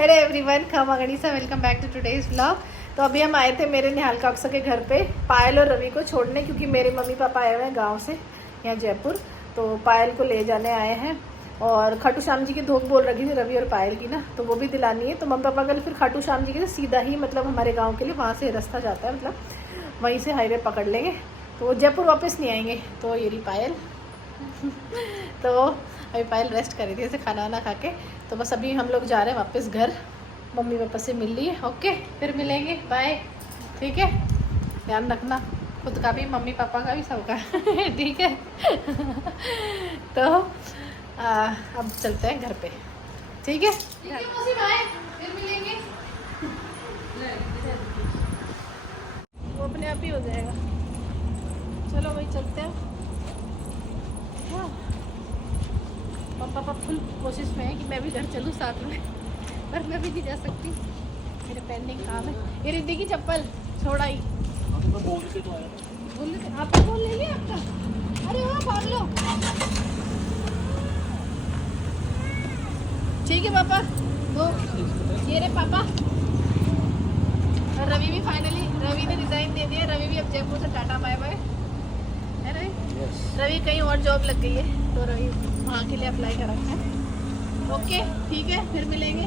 Hello everyone, खमा गणिसा, welcome back to today's vlog. तो अभी हम आए थे मेरे निहाल काक्सा के घर पे पायल और रवि को छोड़ने, क्योंकि मेरे मम्मी पापा आए हुए हैं गांव से यहाँ जयपुर। तो पायल को ले जाने आए हैं और खाटू श्याम जी की धोख बोल रखी थी रवि और पायल की ना, तो वो भी दिलानी है। तो मम्मी पापा कल फिर खाटू श्याम जी के सीधा ही मतलब हमारे गाँव के लिए वहाँ से रास्ता जाता है, मतलब वहीं से हाईवे पकड़ लेंगे, तो वो जयपुर वापस नहीं आएंगे। तो ये रही पायल तो अभी पायल रेस्ट कर रही थी ऐसे खाना वाना खा के। तो बस अभी हम लोग जा रहे हैं वापस घर, मम्मी पापा से मिल लिए। ओके, फिर मिलेंगे, बाय। ठीक है, ध्यान रखना खुद का भी, मम्मी पापा का भी, सबका ठीक है तो अब चलते हैं घर पे। ठीक है, बाय, फिर मिलेंगे। वो अपने आप ही हो जाएगा। चलो भाई चलते हैं। हाँ, पापा फुल कोशिश में है कि मैं भी घर चलूँ साथ में, पर मैं भी नहीं जा सकती, मेरे पेंडिंग काम है। ये रिद्धि की चप्पल छोड़ा ही बोल रहे आपका बोल ले लिया आपका। अरे हाँ, भाग लो। ठीक है पापा, तो ये रहे पापा। और रवि भी फाइनली, रवि ने रिजाइन दे दिया। रवि भी अब जयपुर से टाटा बाय बाय है रवि। रवि कहीं और जॉब लग गई है, तो रवि वहाँ के लिए अप्लाई कर रखा है। ओके ठीक है, फिर मिलेंगे।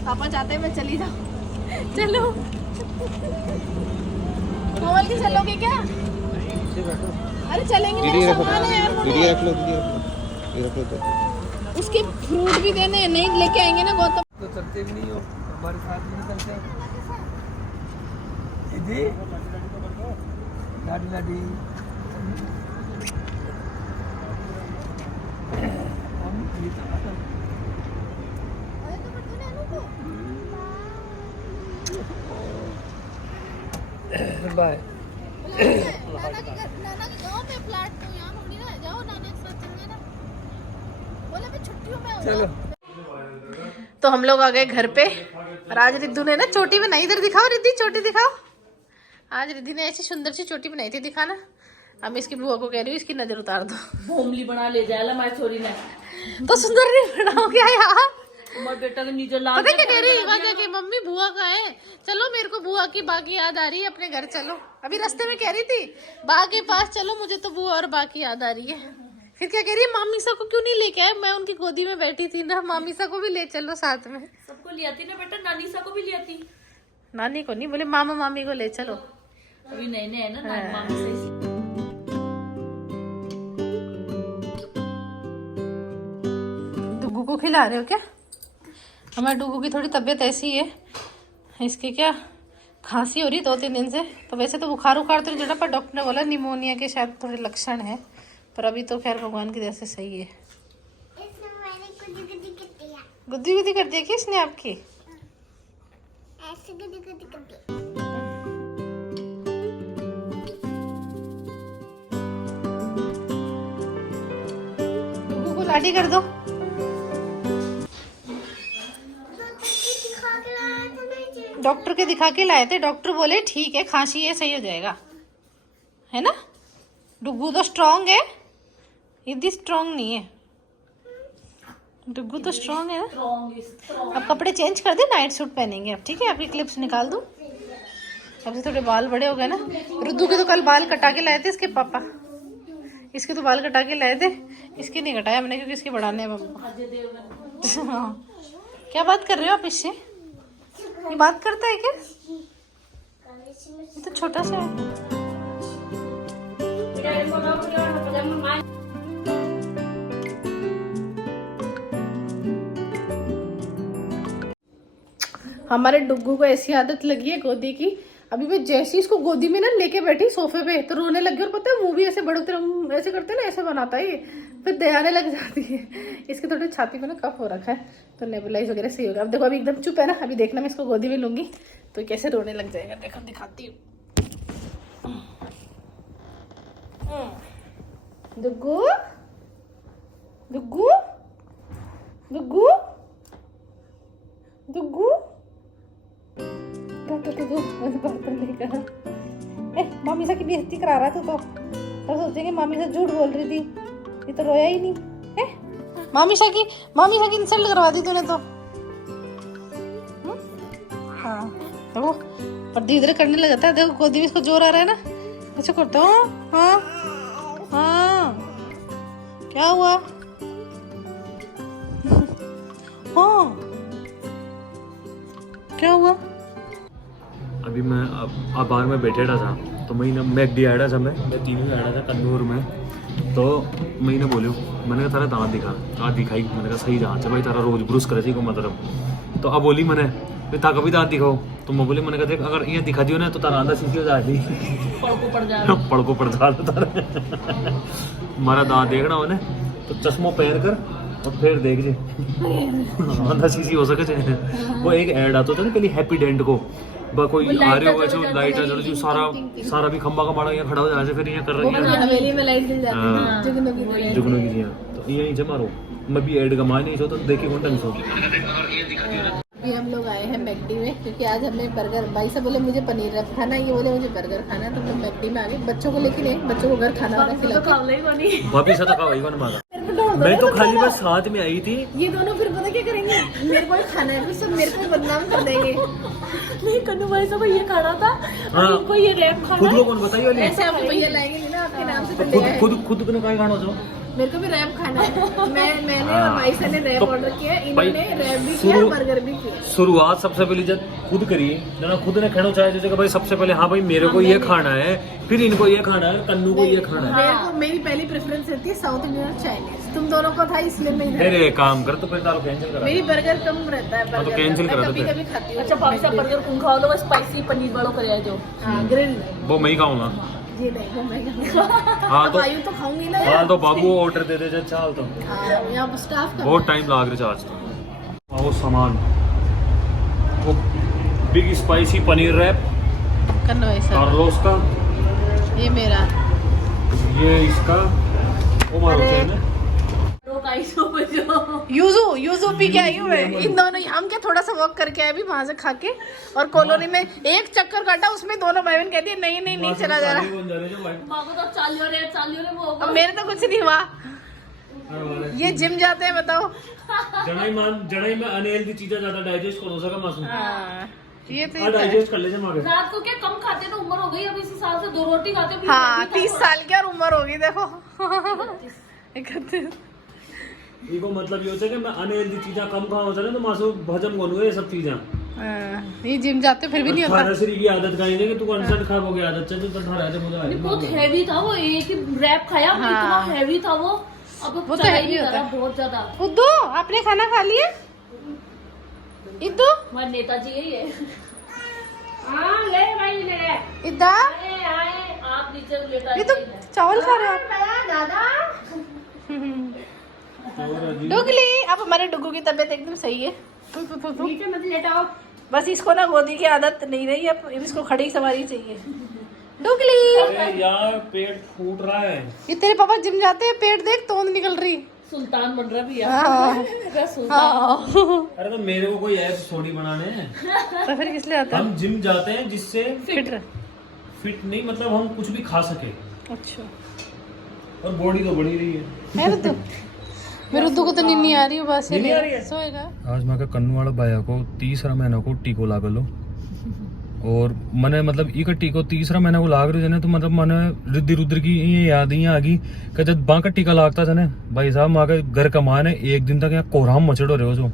पापा चाहते हैं मैं चली जाऊँ। चलो मोबाइल की चलोगे क्या? अरे चलेंगे, मेरा सामान है यार। उसके फ्रूट भी देने हैं, नहीं लेके आएंगे ना गौतम। तो चलते भी नहीं हो, हमारे साथ भी नहीं चलते। दीदी लाडी लाडी बाय। नाना के गांव में प्लाट तो यहाँ थोड़ी ना जाओ, नाना के साथ चल जाना। बोले मैं छुट्टियों में चलो। तो हम लोग आ गए घर पे। और आज रिद्धू ने ना चोटी बनाई, इधर दिखाओ रिद्धि, चोटी दिखाओ। आज रिद्धि ने ऐसी सुंदर सी चोटी बनाई थी, दिखाना। अब मैं इसकी बुआ को कह रही हूँ इसकी नजर उतार दो। भोमली बना ले जाए हमारी छोरी ने। तो सुंदर नहीं बनाओ क्या यार? हमारे बेटा के नीचे ला पता क्या कह रही है वहां जाके, मम्मी बुआ का है। चलो मेरे को बुआ की बा की याद आ रही है, अपने घर चलो। अभी रास्ते में कह रही थी बा के पास चलो, मुझे तो बुआ और बा की याद आ रही है। फिर क्या कह रही है, मामीसा को क्यों नहीं लेके आए? मैं उनकी गोदी में बैठी थी ना, मामीसा को भी ले चलो साथ में। सबको ले आती ना बेटा, नानीसा को भी ले आती। नानी को नहीं, बोले मामा मामी को ले चलो। अभी नए नए है ना, नानी मामी से। डुगू को खिला रहे हो क्या? हमारे डुगू की थोड़ी तबीयत ऐसी है, इसके क्या खांसी हो रही 2-3 दिन से। तो वैसे तो बुखार उखार तो नहीं, पर डॉक्टर ने बोला निमोनिया के शायद थोड़े लक्षण है, पर अभी तो खैर भगवान की दया से सही है। गुद्दी गुद्दी कर दिया क्या इसने आपकी? डुगू को लाडी कर दो। डॉक्टर के दिखा के लाए थे, डॉक्टर बोले ठीक है, खांसी है, सही हो जाएगा, है ना? डुगू तो स्ट्रांग है, इतनी स्ट्रांग नहीं है। डुगू तो स्ट्रांग है ना। अब कपड़े चेंज कर दे, नाइट सूट पहनेंगे अब। ठीक है, आपकी क्लिप्स निकाल दूं। अब से थोड़े बाल बड़े हो गए ना। रुद्दू के तो कल बाल कटा के लाए थे इसके पापा, इसके तो बाल कटा के लाए थे, इसके नहीं कटाया हमने क्योंकि इसके बढ़ाने हैं पापा। हाँ, क्या बात कर रहे हो आप इससे? ये बात करता है क्या? ये तो छोटा सा है। हमारे डुग्गू को ऐसी आदत लगी है गोदी की। अभी मैं जैसे इसको गोदी में ना लेके बैठी सोफे पे तो रोने लग गई। और पता है मुंह भी ऐसे बड़े ऐसे करते हैं ना, ऐसे बनाता है ये, फिर दयाने लग जाती है। इसके थोड़ी छाती में ना कफ हो रखा है, तो नेबुलाइज वगैरह सही होगा। अब देखो अभी एकदम चुप है ना, अभी देखना मैं इसको गोदी में लूंगी तो कैसे रोने लग जाएगा। देखो दिखाती हूँ। डुग्गू डुग्गू डुग्गू डुग्गू नहीं करा। मामी सा की बेइज्जती करा रहा था तो सोचेंगे मामी सा झूठ बोल रही थी, ये तो रोया ही नहीं है। मामी सा की इंसल्ट करवा दी तूने तो। हाँ वो और धीरे धीरे करने लगा था। देखो गोदी में इसको जोर आ रहा है ना, ऐसे करता हूँ। हाँ हाँ क्या हुआ? हाँ क्या हुआ? अभी मैं अब बाहर में बैठे रहा था तो मैं एक डी आया था, मैं तीनों आया था कन्नूर में। तो मैंने बोलियो, मैंने कहा तारा दांत दिखाई। मैंने कहा सही दांत है भाई, तारा रोज ब्रुश करे थी को मतलब। तो अब बोली मैंने ता कभी दांत दिखाओ। तो मैं बोली, मैंने कहा देख अगर ये दिखा दियो ना तो तारा आंधा सीधी हो जाती पड़को पड़ जा हमारा दांत देखना होने तो चश्मा पहन कर और फिर देख जे आंधा सीधी हो सके। वो एक ऐड आता था ना पहले हैप्पी डेंट को, कोई आ रहे हो जो लाइट है जो सारा भी खंबा का माड़ा यहाँ खड़ा हो जाए फिर यहाँ कर रही है हवेली में लाइट जल जाती है जुगनू की जिया। तो यहीं जमा रो मैं भी ऐड कमा नहीं सो तो देखिए कौन ढंग सो। अभी हम लोग आए हैं मैकडी में क्योंकि आज हमने बर्गर, भाई साहब बोले मुझे पनीर रैप खाना, ये बोले मुझे बर्गर खाना, तो हम मैकडी में आ गए। बच्चों को लेके नहीं, बच्चों को घर खाना वाना खिलाते। वापिस आता खाओ इवन मारा मैं तो खाली बस साथ में आई थी। ये दोनों फिर पता क्या करेंगे, मेरे को खाना है फिर सब मेरे को बदनाम कर देंगे। नहीं कन्नू भाई साहब ये खाना था, इनको ये रैप खाना खुद लोगों को बताइए ऐसे आपको भैया लाएंगे ना आपके नाम से, तो ले आए। खुद को क्या खाना हो मेरे को भी रैप खाना है। मैंने और भाई साहब ने रैप ऑर्डर किया, इन्होंने रैप भी किया, बर्गर भी किया। शुरुआत सबसे पहले जब खुद करिए ना, खुद ने खाना चाहे जैसे भाई सबसे पहले हाँ भाई मेरे को ये खाना है, फिर इनको ये खाना है, कन्नू को ये खाना है। मेरे को मेरी पहली प्रेफरेंस रहती है साउथ इंडियन और चाइनीज, तुम दोनों को था इसलिए मैं इधर। अरे काम कर तो फिर तारो कैंसिल करा। मेरी बर्गर कम रहता है, तो कैंसिल करा कभी कभी खाती हूँ। अच्छा भाई साहब बर्गर कौन खाओ लो, स्पाइसी पनीर वालों करे जो ग्रिल वो मैं ही खाऊंगा। जी नहीं वो मैं हाँ तो आयु तो खाऊंगी ना। हाँ तो बाबू ऑर्डर दे दे चाल तो यहाँ स्टाफ का बहुत टाइम लाग रहा आज तो। वो सामान वो बिग स्पाइसी पनीर रैप कन्नू भाई साहब, कार्लोस का, ये मेरा, ये इसका वो मारो चाहिए यूजू पी के आई हूँ मैं। इन दोनों हम क्या थोड़ा सा वॉक करके आए अभी वहाँ से खा के, और कॉलोनी में एक चक्कर काटा, उसमें दोनों भाई बहन कहती है नहीं चला जा रहा। अब मेरे तो कुछ नहीं हुआ, ये जिम जाते हैं बताओ। जड़ाई में अनहेल्दी चीजें ज्यादा डाइजेस्ट कर सका मासूम। ये तो डाइजेस्ट कर ले मागे। रात को क्या कम खाते ना, उम्र हो गई अब इस हिसाब से 2 रोटी खाते हैं। हाँ 30 साल की और उम्र होगी देखो 31। इको मतलब ये होता है कि मैं अनहेल्दी चीजें कम खाऊं होता है ना तो मासू भजम गोनू ये सब चीजें। ये जिम जाते फिर भी नहीं होता। खाना श्री की आदत काई नहीं कि तू कंसर्ट खा हो गया आदत चल तो खा रहा है मुझे बहुत हैवी था वो, एक ही रैप खाया इतना हैवी था वो। अब वो तो हैवी होता है बहुत ज्यादा। उद्दू आपने खाना खा लिया? इद्दू हमारे नेताजी यही है। इद्दा आप नीचे लेटा ये तो चावल खा रहे हो दादा। डुगली, अब हमारे डुगू की तबीयत एकदम सही है। नीचे मत लेटाओ, बस इसको ना गोदी की आदत नहीं रही, अब इसको खड़ी सवारी चाहिए। डुगली अरे यार पेट फूट रहा है। ये तेरे पापा जिम जाते हैं, पेट देख तोंद निकल रही। सुल्तान बन रहा भैया। अरे तो मेरे को कोई ऐप थोड़ी बनाने हैं तो फिर किस लिए आता है? हम जिम जाते हैं जिससे फिट नहीं मतलब हम कुछ भी खा सके। अच्छा और बॉडी तो बढ़ी रही है। रुद्दू मेरे रुद्दू को तो नींद नहीं आ रही है, बस नींद नहीं आ रही है? सोएगा। आज मैं कन्नू वाला भाया को 3रा महीना को टीको लाग लो, और मैंने मतलब एक टीको 3रा महीना को लाग रहे थे तो मतलब मैंने रिद्धि रुद्र की ये याद ही आ गई कि जब बां का टीका लागता था ना भाई साहब माँ के घर का माँ ने एक दिन तक यहाँ कोहराम मचड़ो रहे हो जो,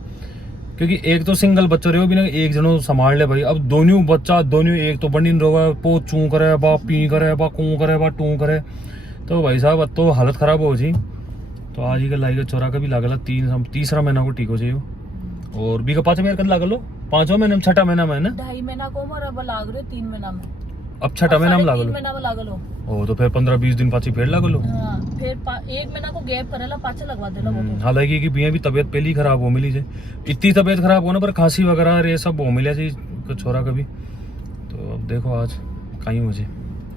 क्योंकि एक तो सिंगल बच्चों रहे हो बिना एक जनों संभाल ले भाई। अब दोनों बच्चा दोनों एक तो बनी रहो पो चू करे बा पी करे बा कू करे बा टू करे, तो भाई साहब अब तो हालत खराब हो जी। तो आज ही का लाइक चौरा का भी लागला 3रा महीना को टीको चाहिए, और भी का 5 महीना लाग लो 5वां महीने में 6ठा महीना में ना 2.5 महीना को उम्र अब लाग रहे 3 महीना में, अब 6ठा महीना में लाग 3 लो। महीना में लाग लो ओ तो फिर 15-20 दिन पाची फिर लाग लो। हाँ, फिर 1 महीना को गैप करेला पाछे लगवा देला वो तो। हालांकि कि बिया भी तबीयत पहले ही खराब हो मिली जे, इतनी तबीयत खराब हो ना पर खांसी वगैरह ये सब हो मिला जी छोरा कभी। तो अब देखो आज कहीं मुझे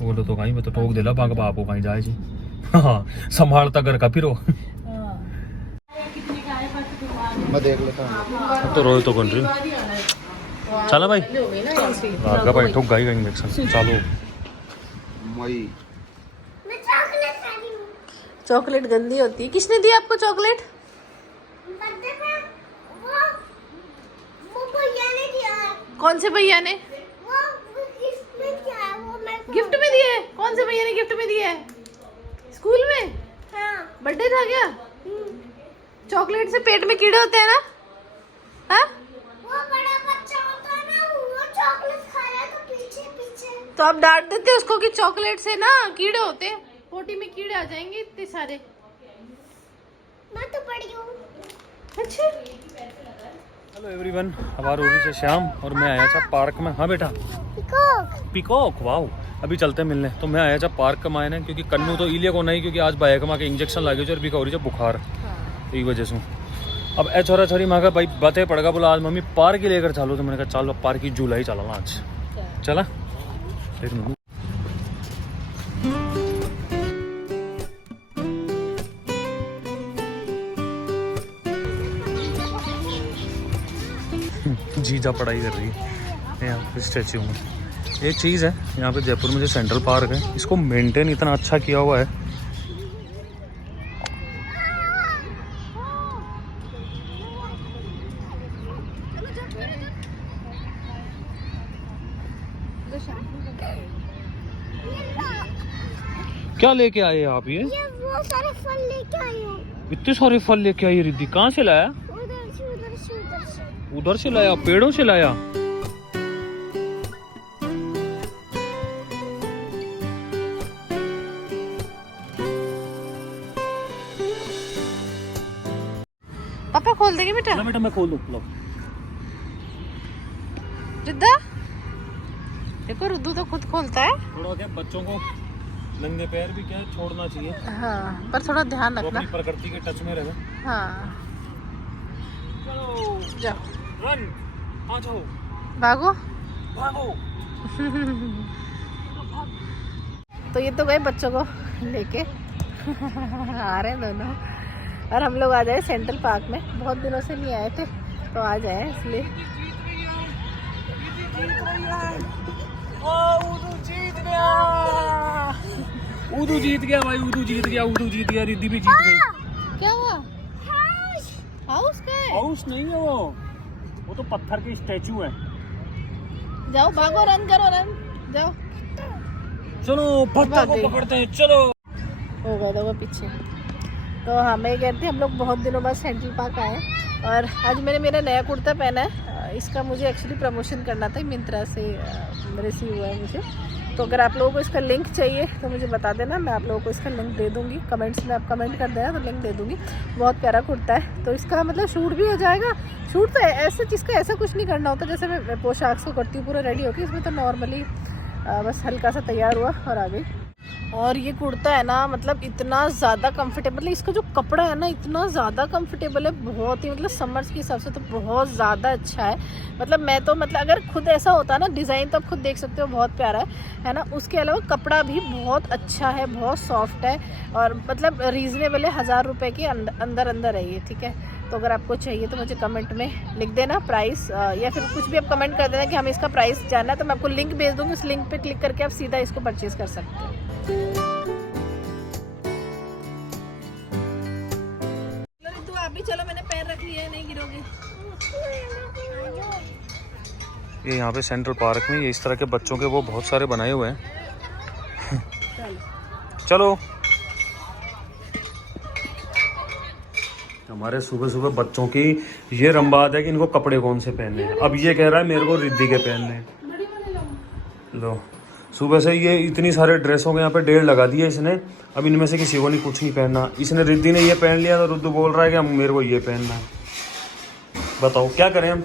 बोलो तो कहीं मैं तो टोक देला बाग बाप को कहीं जाए जी। हाँ संभालता घर का फिर मैं देख लेता हूँ। तो रोए तो कौन रही चला भाई रात का भाई ठोक गाई का इंजेक्शन चालू। मई चॉकलेट गंदी होती है। किसने दी आपको चॉकलेट? कौन से भैया ने गिफ्ट में दिए? कौन से भैया ने गिफ्ट में दिए? स्कूल में? बर्थडे था क्या? चॉकलेट से पेट में कीड़े होते हैं ना? हाँ? वो बड़ा बच्चा होता है ना, वो चॉकलेट खा रहा है तो पीछे पीछे। तो आप डांट देते उसको कि चॉकलेट से ना कीड़े होते हैं, पोटी में कीड़े आ जाएंगे इतने सारे। मैं तो पढ़ी हूँ। अच्छा। हेलो एवरीवन, आभार हो रही है शाम और मैं आया था पार्क में। हाँ बेटा, पीकॉक, वाओ। अभी चलते हैं मिलने। तो मैं आया था पार्क में आए क्योंकि कन्नू तो इलिया को नहीं, क्योंकि आज बाइक में के इंजेक्शन लगे और भी हो रही है बुखार, तो ये वजह से। अब ए छोरा छोरी माँ का भाई बातें पड़ेगा, बोला आज मम्मी पार्क ही लेकर चलो। तो मैंने कहा चलो पार्क की झूला ही चला आज। चला एक मिनट। जीजा पढ़ाई कर रही है यहाँ पे स्टैचू में। एक चीज़ है यहाँ पे जयपुर में जो सेंट्रल पार्क है, इसको मेंटेन इतना अच्छा किया हुआ है। क्या लेके आए आप? ये वो सारे फल लेके आई हूँ। इतने सारे फल लेके आई रिद्धि, कहाँ से लाया? उधर से उधर से उधर से। उधर से लाया, पेड़ों से लाया? पापा खोल देंगे बेटा? बेटा मैं खोल दूँ। लो रिद्धा, देखो रुद्दू तो खुद खोलता है। थोड़ा क्या बच्चों को नंगे पैर भी क्या छोड़ना चाहिए। हाँ, पर थोड़ा ध्यान वो रखना। अपनी प्रकृति के टच में रहे। हाँ, चलो जाओ, रन, आ जाओ, भागो। भागो। तो ये तो गए बच्चों को लेके आ रहे हैं दोनों, और हम लोग आ जाए सेंट्रल पार्क में। बहुत दिनों से नहीं आए थे तो आ जाए इसलिए। उदू जीत गया भाई, उदू जीत गया, उदू जीत गया, रिद्धि भी जीत गई। क्या हुआ? हाउस का है? हाउस नहीं है वो तो पत्थर की स्टैचू है। जाओ भागो, रन करो, रन जाओ। चलो पत्थर को पकड़ते हैं, चलो। हो गए देखो पीछे। तो हमें कहते हम लोग बहुत दिनों बाद सेंट्रल पार्क आए, और आज मैंने मेरा नया कुर्ता पहना है। इसका मुझे एक्चुअली प्रमोशन करना था, मिंत्रा से रिसीव हुआ है मुझे। तो अगर आप लोगों को इसका लिंक चाहिए तो मुझे बता देना, मैं आप लोगों को इसका लिंक दे दूँगी। कमेंट्स में आप कमेंट कर देना तो लिंक दे दूँगी। बहुत प्यारा कुर्ता है। तो इसका मतलब शूट भी हो जाएगा। शूट तो ऐसे जिसका ऐसा कुछ नहीं करना होता जैसे मैं पोशाक को करती हूँ पूरा रेडी होकर। इसमें तो नॉर्मली बस हल्का सा तैयार हुआ और आ गई। और ये कुर्ता है ना, मतलब इतना ज़्यादा कंफर्टेबल है। इसका जो कपड़ा है ना इतना ज़्यादा कंफर्टेबल है, बहुत ही, मतलब समर्स के हिसाब से तो बहुत ज़्यादा अच्छा है। मतलब मैं तो मतलब अगर खुद ऐसा होता ना डिज़ाइन, तो आप खुद देख सकते हो, बहुत प्यारा है ना। उसके अलावा कपड़ा भी बहुत अच्छा है, बहुत सॉफ्ट है, और मतलब रीज़नेबल है। 1000 रुपये के अंदर है ये, ठीक है। तो अगर आपको चाहिए तो मुझे कमेंट में लिख देना प्राइस, या फिर कुछ भी आप कमेंट कर देना कि हमें इसका प्राइस जानना है, तो मैं आपको लिंक भेज दूँगी। उस लिंक पे क्लिक करके आप सीधा इसको परचेज़ कर सकते हैं। तो आप भी चलो, मैंने पैर रख लिया है, नहीं गिरोगे। ये यहाँ पे सेंट्रल पार्क में ये इस तरह के बच्चों के वो बहुत सारे बनाए हुए हैं। चलो। हमारे सुबह सुबह बच्चों की ये रंबात है कि इनको कपड़े कौन से पहनने हैं। अब ये कह रहा है मेरे को रिद्धि के पहनने हैं। लो, सुबह से ये इतनी सारे ड्रेसों के यहाँ पे 1.5 लगा दिए इसने। अब इनमें से किसी को नहीं कुछ नहीं पहनना। इसने रिद्धि ने ये पहन लिया तो रुद्दू बोल रहा है कि मेरे को ये पहनना है। बताओ क्या करें हम?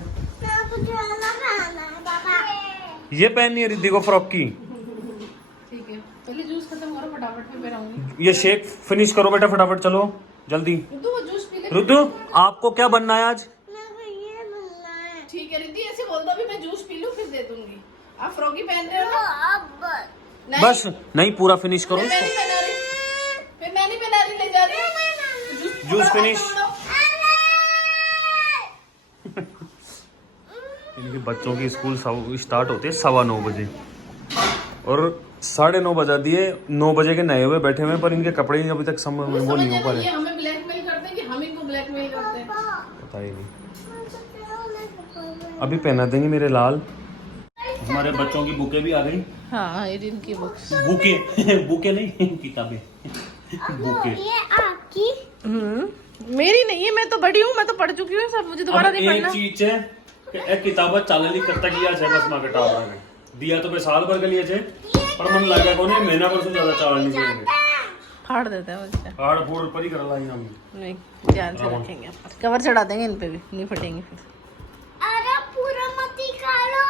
ये पहननी है रिद्धि को फ्रॉक की। ठीक है, चलिए जूस खत्म हो रहा, फटाफट में पहनाऊंगी। ये शेक फिनिश करो बेटा, फटाफट चलो जल्दी। रुद्दू आपको क्या बनना है आज? ठीक है रिद्धि, ऐसे बोल दो अभी मैं जूस पी लूं फिर दे दूंगी। आप फ्रॉकी पहन रहे हो ना? बस नहीं, पूरा फिनिश करो मैं इसको। नहीं पहना रही, मैं नहीं पहना रही, ले जा रही हूं। Juice finish. इनके बच्चों की स्कूल स्टार्ट होते हैं 9:15 बजे, और 9:30 बजा दिए। 9 बजे के नए हुए बैठे हुए, पर इनके कपड़े ही अभी तक वो नहीं हो पा रहे। ये हमें ब्लैकमेल करते हैं कि हम इनको ब्लैकमेल करते हैं। पता ही नहीं। अभी पहना देंगे मेरे लाल, हमारे बच्चों की बुकें भी आ गई। हाँ ये इनकी बुक्स। बुके बुके नहीं किताबें बुके। ये आपकी मेरी नहीं है, मैं तो बड़ी हूँ, मैं तो पढ़ चुकी हूँ सब, मुझे दोबारा अब नहीं एक पढ़ना। चीज है कि एक किताब चालली करता किया छे बस मां कटा रहा दिया तो मैं साल भर के लिए छे पर मन लगा कोने महीना पर से ज्यादा चावल नहीं देंगे। फाड़ देते हैं बच्चा। हार्ड फोड़ पर ही कर लाई हम। नहीं ध्यान से रखेंगे, कवर चढ़ा देंगे इन पे भी, नहीं फटेंगे फिर। अरे पूरा मत निकालो।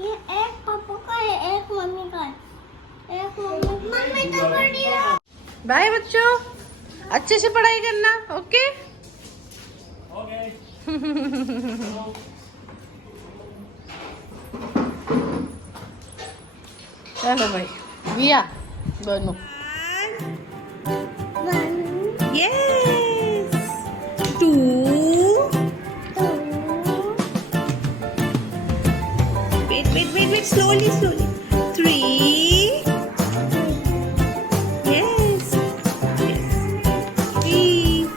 ये एक पापा का है, एक मम्मी का है, एक मम्मी तो बड़ी है। बाय बच्चों, अच्छे से पढ़ाई करना, ओके। चलो भाई किया दोनों। Yes. 2. Wait. Slowly. 3. Yes. 3,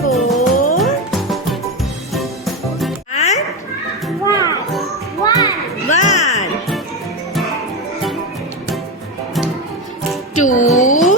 4. And 1. 2.